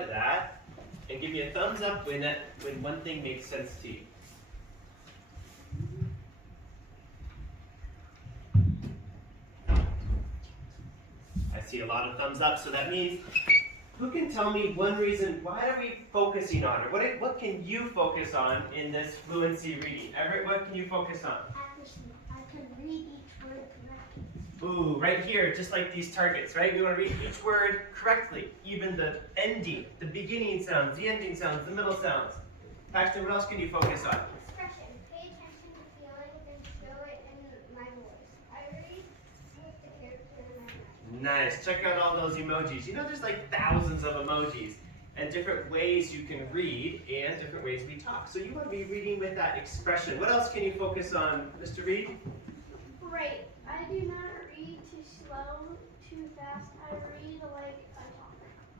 to that and give me a thumbs up when one thing makes sense to you. I see a lot of thumbs up, so that means who can tell me one reason, why are we focusing on, or what can you focus on in this fluency reading? Everett, what can you focus on? I can read each word correctly. Ooh, right here, just like these targets, right? We want to read each word correctly, even the ending, the beginning sounds, the ending sounds, the middle sounds. Paxton, what else can you focus on? Expression. Pay attention to feelings and show it in my voice. I read with the character in my mind. Nice. Check out all those emojis. You know, there's like thousands of emojis and different ways you can read and different ways we talk. So you want to be reading with that expression. What else can you focus on, Mr. Reed? Great. I do not read too slow, too fast. I read like I talk.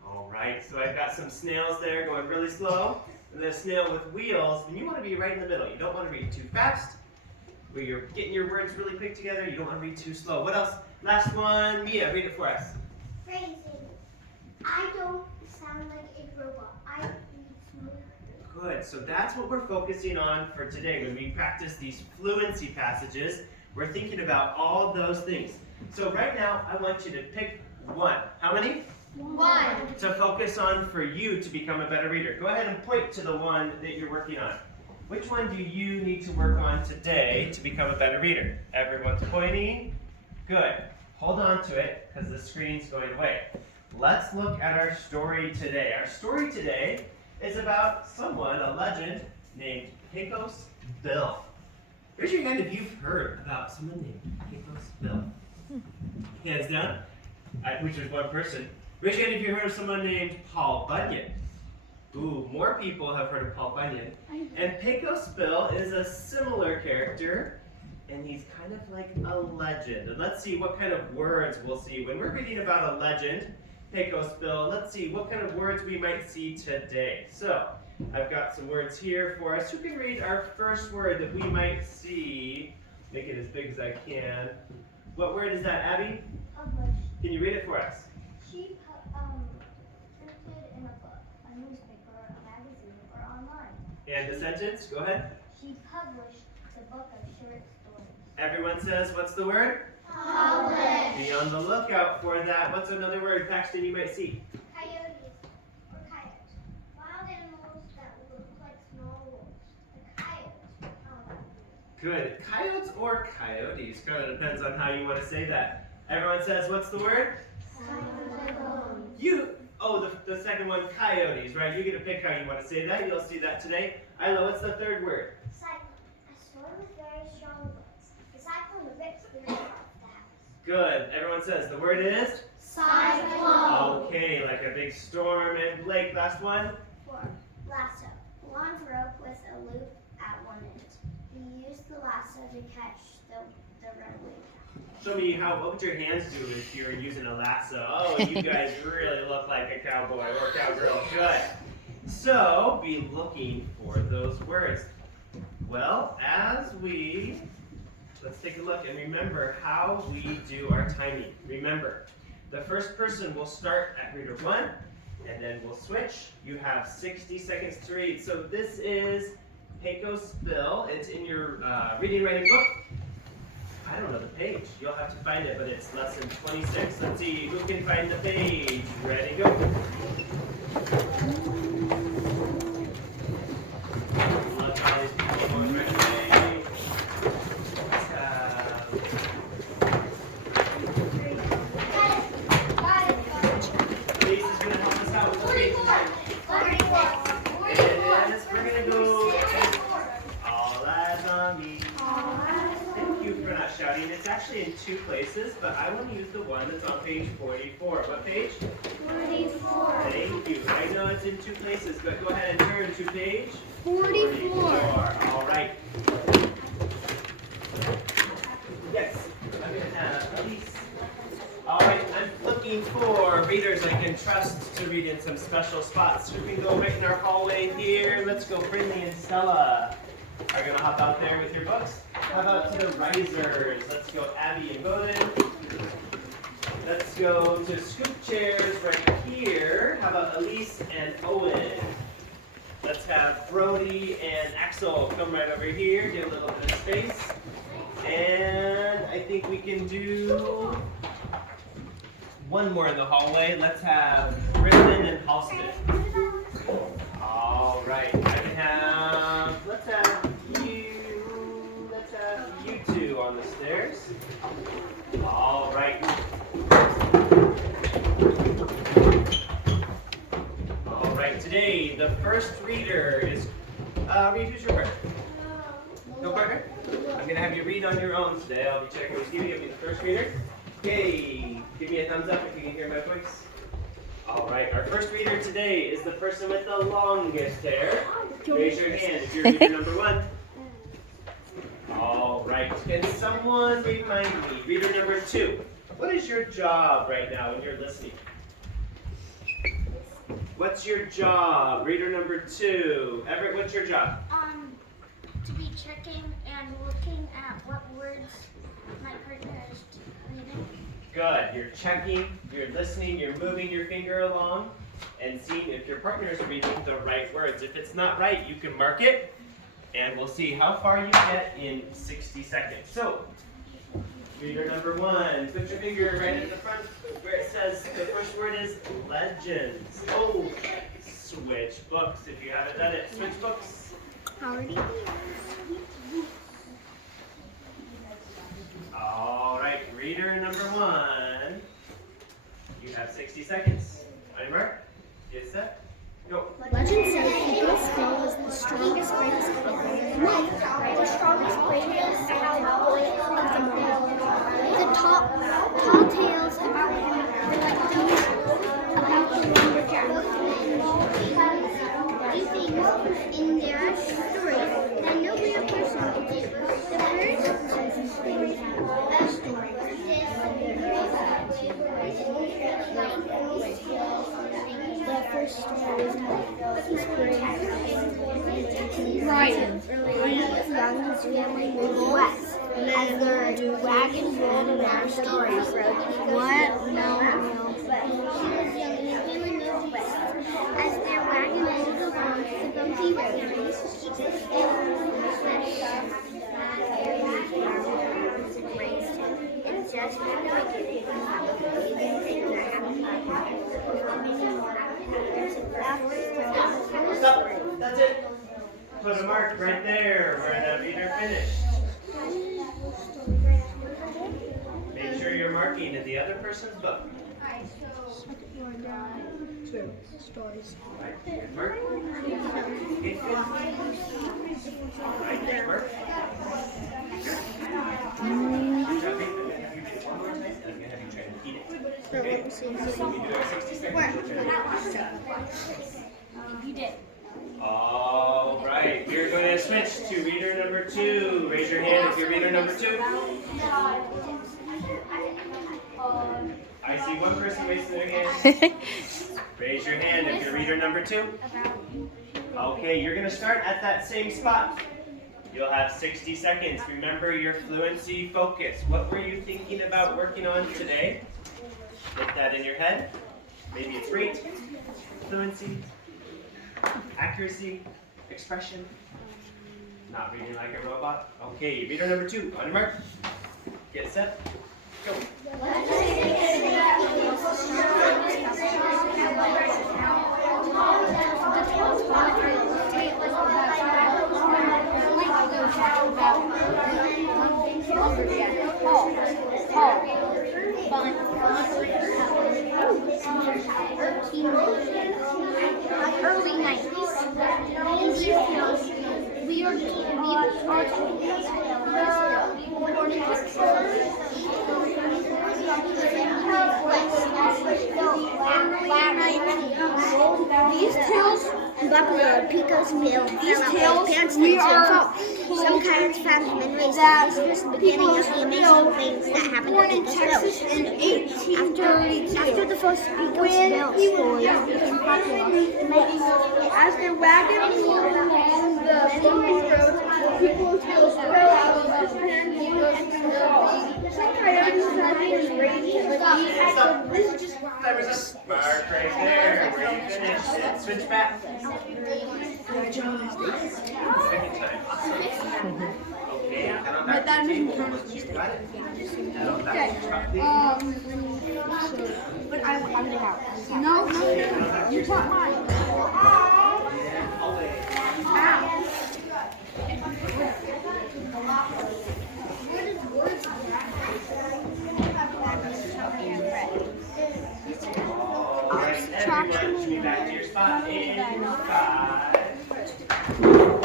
All right. So I've got some snails there going really slow. And then a snail with wheels. And you want to be right in the middle. You don't want to read too fast. Where you're getting your words really quick together. You don't want to read too slow. What else? Last one. Mia, read it for us. Phrasing. I don't sound like a robot. I read smooth. Good. So that's what we're focusing on for today. When we practice these fluency passages, we're thinking about all those things. So right now, I want you to pick one. How many? One. To focus on for you to become a better reader. Go ahead and point to the one that you're working on. Which one do you need to work on today to become a better reader? Everyone's pointing. Good. Hold on to it because the screen's going away. Let's look at our story today. Our story today is about someone, a legend, named Pecos Bill. Raise your hand if you've heard about someone named Pecos Bill. Hands down, which is one person. Raise your hand if you've heard of someone named Paul Bunyan. Ooh, more people have heard of Paul Bunyan. And Pecos Bill is a similar character, and he's kind of like a legend. And let's see what kind of words we'll see. When we're reading about a legend, Pecos Bill, let's see what kind of words we might see today. So, I've got some words here for us. Who can read our first word that we might see? Make it as big as I can. What word is that, Abby? Published. Can you read it for us? She printed in a book, a newspaper, a magazine, or online. And the sentence, go ahead. She published the book of short stories. Everyone says, what's the word? Published. Be on the lookout for that. What's another word, Paxton, you might see? Coyotes or coyotes. Wild animals that look like small wolves. The coyotes. Good. Coyotes or coyotes? Kind of depends on how you want to say that. Everyone says, what's the word? The second one, coyotes, right? You get to pick how you want to say that. You'll see that today. Isla, what's the third word? Cyclone. A storm with very strong winds. The cyclone rips the roof off the house. Good. Everyone says the word is? Cyclone. Okay, like a big storm. And Blake, last one? 4. Lasso. Long rope with a loop at one end. You use the lasso to catch the runaway cow. Show me what would your hands do if you were using a lasso? Oh, you guys really look like a cowboy or cowgirl. Good. So, be looking for those words. Well, let's take a look and remember how we do our timing. Remember, the first person will start at reader 1, and then we'll switch. You have 60 seconds to read. So this is Pecos Bill. It's in your reading writing book. I don't know the page. You'll have to find it, but it's lesson 26. Let's see who can find the page. Ready, go. Look at all these people going right away. Lise is going to help us out with the page. 44. Yes, we're going to go. All eyes on me. Thank you for not shouting. It's actually in 2 places, but I want to use the one that's on page 44. What page? 44. Thank you. I know it's in 2 places, but go ahead and turn to page 44. All right. Yes, I'm going to have Elise. All right, I'm looking for readers I can trust to read in some special spots. We can go right in our hallway here. Let's go. Brindley and Stella are going to hop out there with your books. How about to the risers? Let's go Abby and Bowden. Let's go to scoop chairs right here. How about Elise and Owen? Let's have Brody and Axel come right over here. Get a little bit of space. And I think we can do one more in the hallway. Let's have Griffin and Halston. All right. Let's have you two on the stairs. All right. All right. Today, the first reader is, Reed, who's your partner? No partner? I'm going to have you read on your own today. I'll be checking with you. You'll be the first reader. Okay. Give me a thumbs up if you can hear my voice. All right. Our first reader today is the person with the longest hair. Raise your hand if you're reader number 1. All right. Can someone remind me? Reader number 2. What is your job right now when you're listening? What's your job? Reader number 2. Everett, what's your job? To be checking and looking at what words my partner is reading. Good. You're checking, you're listening, you're moving your finger along and seeing if your partner is reading the right words. If it's not right, you can mark it, and we'll see how far you get in 60 seconds. So, reader number 1, put your finger right at the front where it says the first word is legends. Oh, switch books. If you haven't done it, switch books. Already. All right, reader number 1. You have 60 seconds. On your mark, get set, go. Legend said Eagle's skull was the strongest, greatest the strongest, greatest of them all. The tall tales about him were like those about the lumberjack. These things in their story that no real person could do. The birds the first story Ryan. When he was young, his family moved west. As their wagon rolled around stories. What? No. But he was young and his family moved west. As their wagon rolled along the bumpy road, it's just Stop. That's it. Put a mark right there where that reader finished. Make sure you're marking in the other person's book. Stories. Right there, mark. Okay, good. Right there, mark. I'm gonna have you read it one more time, and I'm gonna have you try to repeat it. Okay? So we do it 60 seconds. You did. All right, we're going to switch to reader number 2. Raise your hand if you're reader number 2. I see one person raising their hand. Raise your hand if you're reader number 2. Okay, you're going to start at that same spot. You'll have 60 seconds. Remember your fluency focus. What were you thinking about working on today? Get that in your head. Maybe it's rate, fluency, accuracy, expression. Not reading like a robot. Okay, reader number 2. On your mark. Get set. Go. Early 90s. In these tales, we are told born in these tales, Buffalo, Pico's Mill, these tales, we are some kinds found memories that is the beginning of the amazing things that happened in Texas in 1832. After the first Pico's Mill story became popular, as their wagon rolled along the bumpy road, people fell out of his hands and some coyotes was raised Timer's up. Mark right there. Where you finished it. Switch back. Good job. Second time. Awesome. Okay, head on back to the table. Once you got it, head on back to the top table. But I'm gonna have. No, you taught mine. And away. All right, everyone, should be back to your spot in 5, 4,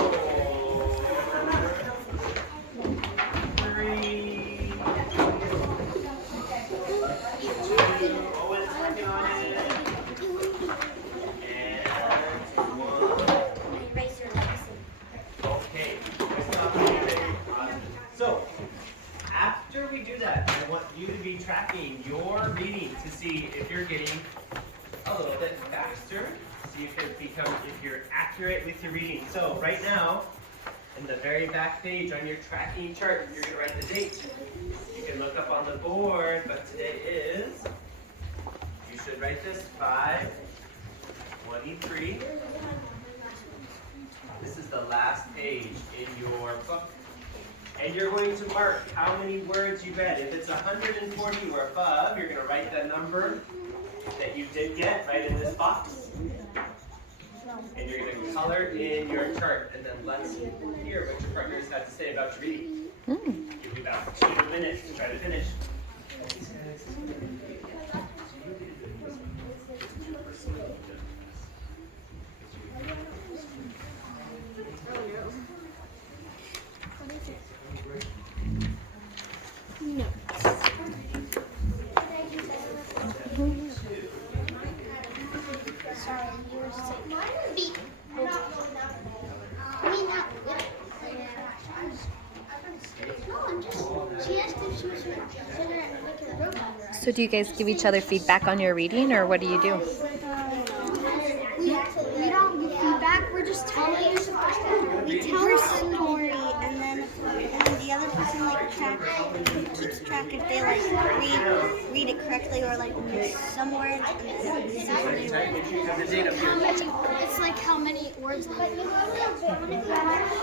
3, 2, Owen's working on it, and 1. Okay, so after we do that, I want you to be tracking your reading to see if you're getting a little bit faster. See if you're accurate with your reading. So right now, in the very back page on your tracking chart, you're gonna write the date. You can look up on the board, but today is, you should write this 5/23. This is the last page in your book. And you're going to mark how many words you read. If it's 140 or above, you're going to write the number that you did get right in this box. And you're going to color in your chart. And then let's hear what your partners have to say about your reading. Give you about 2 minutes to try to finish. No. Sorry, you were saying. B. No, I'm just. She asked if she was consider it making a robot. So do you guys give each other feedback on your reading, or what do you do? We don't give feedback. We're just telling you. We tell a story, and then the other person keeps track if they read it correctly or miss some words. And then it's like how many words.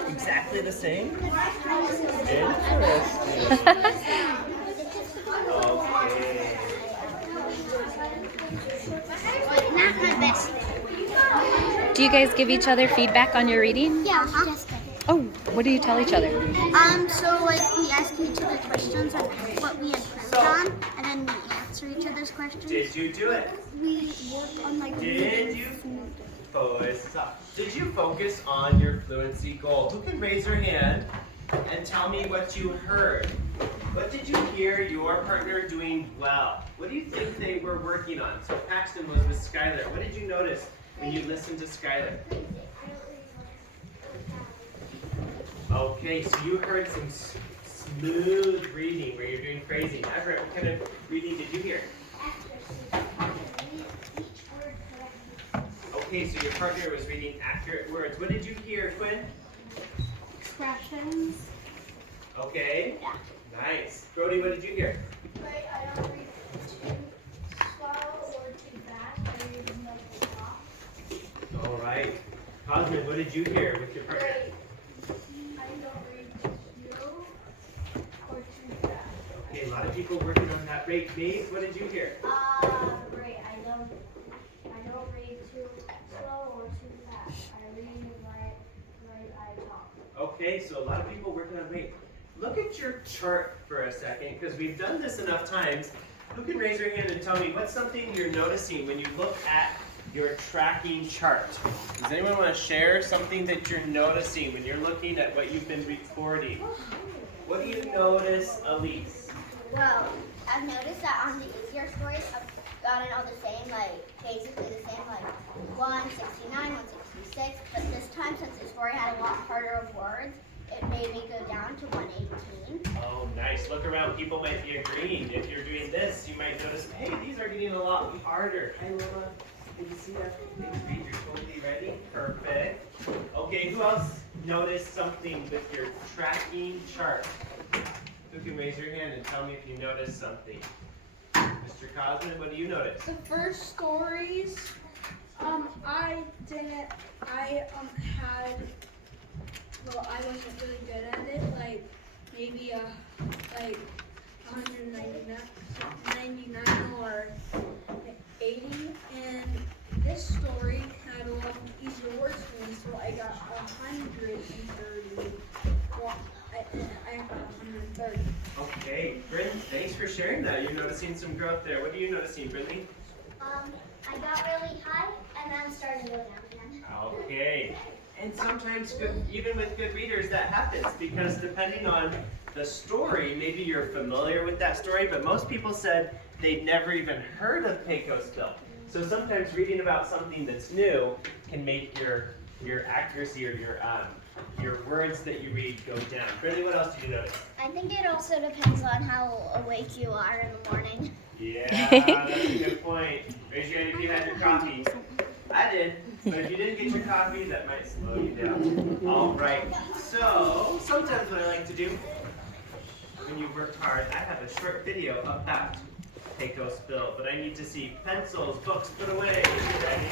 Exactly the same? Interesting. Okay. Not my best. Do you guys give each other feedback on your reading? Yeah, Jessica. Oh, what do you tell each other? So we ask each other questions on what we improved on, and then we answer each other's questions. Did you do it? We work on Did you? Did you focus on your fluency goal? Who can raise their hand and tell me what you heard? What did you hear your partner doing well? What do you think they were working on? So Paxton was with Skylar. What did you notice when you listened to Skylar? Okay, so you heard some smooth reading where you're doing phrasing. Everett, what kind of reading did you hear? Okay, so your partner was reading accurate words. What did you hear, Quinn? Expressions. Okay. Yeah. Nice. Brody, what did you hear? I don't read too slow or too fast. I read no stop. All right. Cosmin, what did you hear with your partner? I don't read too slow or too fast. Okay, a lot of people working on that rate. Maeve, what did you hear? Great. I don't read too slow or too fast. I read right I talk. Okay, so a lot of people working on rate. Look at your chart for a second, because we've done this enough times. Who can raise their hand and tell me what's something you're noticing when you look at your tracking chart? Does anyone want to share something that you're noticing when you're looking at what you've been recording? What do you notice, Elise? Well, I've noticed that on the easier stories, I've gotten all the same, basically the same, 169, 166. But this time, since the story had a lot harder of words, it made me go down to 118. Oh, nice. Look around. People might be agreeing. If you're doing this, you might notice, hey, these are getting a lot harder. Hi, Lola. Can you see that? Thanks, Reed. You're totally ready. Perfect. Okay, who else noticed something with your tracking chart? Who can raise your hand and tell me if you noticed something? Mr. Cosman, what do you notice? The first stories, I wasn't really good at it, like maybe like 199 or 80, and this story had a lot of easier words for me, so I got 130. Well, I got 130. Okay, Bryn, thanks for sharing that. You're noticing some growth there. What are you noticing, Brinley? I got really high and then started to go down again. Okay. And sometimes, even with good readers, that happens because depending on the story, maybe you're familiar with that story, but most people said they'd never even heard of Pecos Bill. So sometimes reading about something that's new can make your accuracy or your words that you read go down. Brinley, what else did you notice? I think it also depends on how awake you are in the morning. Yeah, that's a good point. Raise your hand if you had your coffee. I did, but if you didn't get your coffee, that might slow you down. All right, so sometimes what I like to do when you worked hard, I have a short video about Pecos Bill, but I need to see pencils, books put away. Ready?